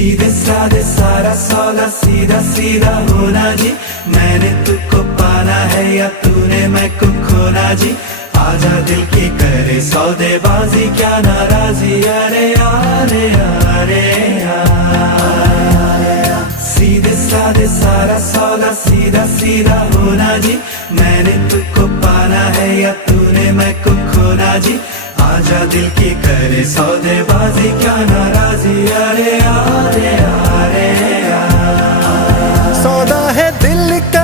सीधे साधे सारा सौदा सीधा सीधा होना जी। मैंने तुझको पाना है या तूने मैं को खोना जी। आजा दिल की करे सौदेबाजी क्या नाराजी। अरे अरे अरे सीधे साधे सारा सौदा सीधा सीधा होना जी। मैंने तुझको पाना है या तूने मैं को खोना जी। आजा दिल की करे सौदेबाजी क्या नाराजी। अरे अरे अरे सौदा है दिल का